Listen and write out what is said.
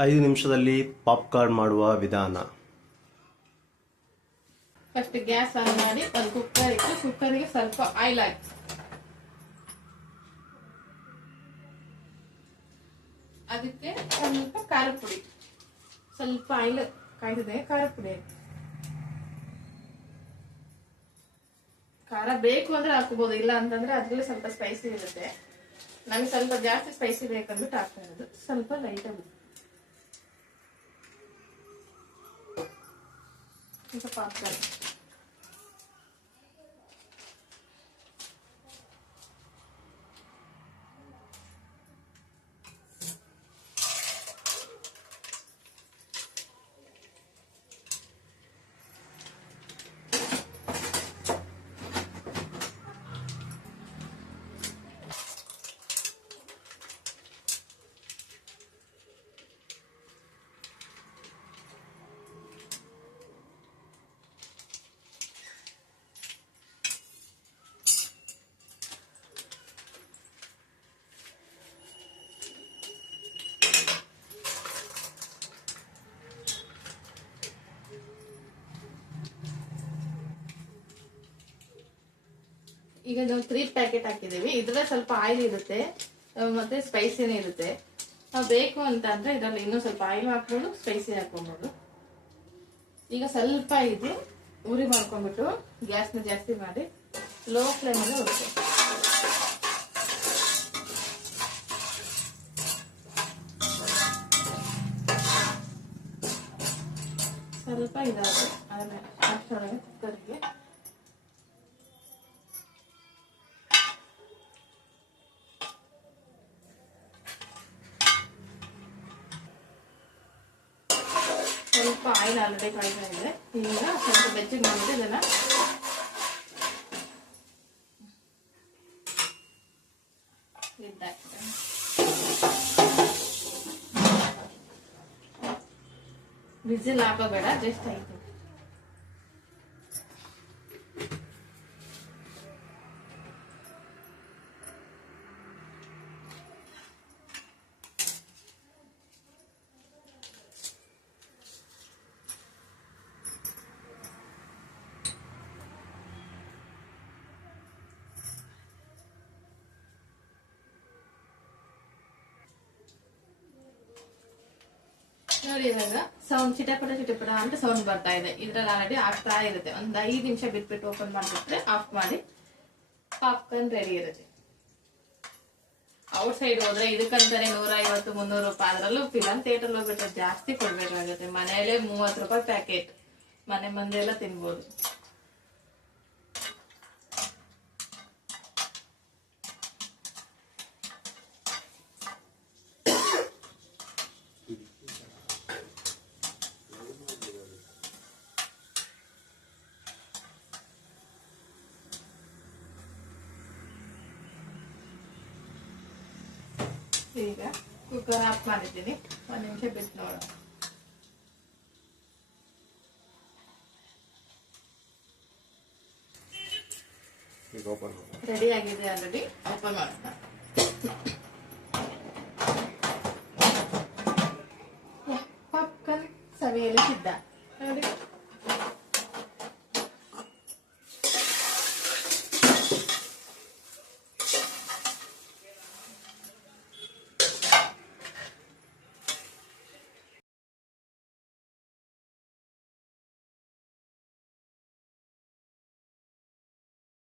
5 ನಿಮಿಷದಲ್ಲಿ ಪಾಪ್ಕಾರ್ನ್ ಮಾಡುವ ವಿಧಾನ. ಫಸ್ಟ್ ಗ್ಯಾಸ್ ಆನ್ ಮಾಡಿ ಒಂದು ಕುಕ್ಕರ್ ಇಟ್ಟು ಕುಕ್ಕರ್ಗೆ ಸ್ವಲ್ಪ ಆಯಿಲ್ ಹಾಕಿ ಅದಕ್ಕೆ ಸ್ವಲ್ಪ ಖಾರದ ಪುಡಿ, ಸ್ವಲ್ಪ ಆಯಿಲ್ ಕಾಯ್ದಿದೆ, ಖಾರದ ಪುಡಿ ಹಾಕಿ. ಖಾರ ಬೇಕು ಅಂದ್ರೆ ಹಾಕೋಬಹುದು, ಇಲ್ಲ ಅಂತಂದ್ರೆ ಅದ್ರಲ್ಲಿ ಸ್ವಲ್ಪ ಸ್ಪೈಸಿ ಇರುತ್ತೆ. ನನಗೆ ಸ್ವಲ್ಪ ಜಾಸ್ತಿ ಸ್ಪೈಸಿ ಬೇಕಂದ್ಬಿಟ್ಟು ಹಾಕ್ತಾ ಇರೋದು. ಸ್ವಲ್ಪ ಲೈಟ್ ಆಗಿ ಸ್ವಲ್ಪ ಹಾಕ್ತಾರೆ. ಈಗ ನಾವು 3 ಪ್ಯಾಕೆಟ್ ಹಾಕಿದ್ದೀವಿ. ಇದ್ರಲ್ಲಿ ಸ್ವಲ್ಪ ಆಯಿಲ್ ಇರುತ್ತೆ ಮತ್ತೆ ಸ್ಪೈಸಿನೇ ಇರುತ್ತೆ. ನಾವು ಬೇಕು ಅಂತ ಅಂದ್ರೆ ಇದರಲ್ಲಿ ಇನ್ನೂ ಸ್ವಲ್ಪ ಆಯಿಲ್ ಹಾಕ್ಬೋದು, ಸ್ಪೈಸಿ ಹಾಕೊಬಹುದು. ಈಗ ಸ್ವಲ್ಪ ಇದು ಉರಿ ಮಾಡ್ಕೊಂಡ್ಬಿಟ್ಟು ಗ್ಯಾಸ್ನ ಜಾಸ್ತಿ ಮಾಡಿ ಲೋ ಫ್ಲೇಮಲ್ಲಿ ಹುಡುಕಿ. ಸ್ವಲ್ಪ ಇದಾಗುತ್ತೆ ಆಮೇಲೆ ಅಷ್ಟೊಳಗೆ ಕುಕ್ಕರ್ಗೆ ಸ್ವಲ್ಪ ಆಯಿಲ್ ಆಲ್ರೆಡಿ ಕಾಯ್ತಾ ಇದೆ. ಈಗ ಸ್ವಲ್ಪ ಬೆಚ್ಚಗೆ ಮಾಡಿಬಿಟ್ಟು ಇದನ್ನ ವಿಸಿಲ್ ಹಾಕೋಬೇಡ, ಜಸ್ಟ್ ಆಯ್ತು. ನೋಡಿ ಇವಾಗ ಸೌಂಡ್ ಚಿಟಪಟ ಅಂತ ಸೌಂಡ್ ಬರ್ತಾ ಇದೆ. ಇದ್ರಲ್ಲಿ ಆಲ್ರೆಡಿ ಆಗ್ತಾ ಇರುತ್ತೆ. ಒಂದು 5 ನಿಮಿಷ ಬಿಟ್ಬಿಟ್ಟು ಓಪನ್ ಮಾಡಿಬಿಟ್ರೆ ಆಫ್ ಮಾಡಿ ಪಾಪ್ಕಾರ್ನ್ ರೆಡಿ ಇರುತ್ತೆ. ಔಟ್ ಸೈಡ್ ಹೋದ್ರೆ ಇದಕ್ಕಂತಾನೆ 150-300 ರೂಪಾಯಿ. ಅದರಲ್ಲೂ ಫಿಲಂ ಥಿಯೇಟರ್ ಹೋಗ್ಬಿಟ್ರೆ ಜಾಸ್ತಿ ಕೊಡ್ಬೇಕಾಗುತ್ತೆ. ಮನೆಯಲ್ಲೇ 30 ರೂಪಾಯಿ ಪ್ಯಾಕೆಟ್, ಮನೆ ಮಂದಿ ಎಲ್ಲ ತಿನ್ಬೋದು. ಈಗ ಕುಕ್ಕರ್ ಆಫ್ ಮಾಡಿದ್ದೀನಿ. 1 ನಿಮಿಷ ಬಿಟ್ಟು ನೋಡೋಣ. ರೆಡಿ ಆಗಿದೆ ಆಲ್ರೆಡಿ. ಓಪನ್ ಮಾಡೋಣ.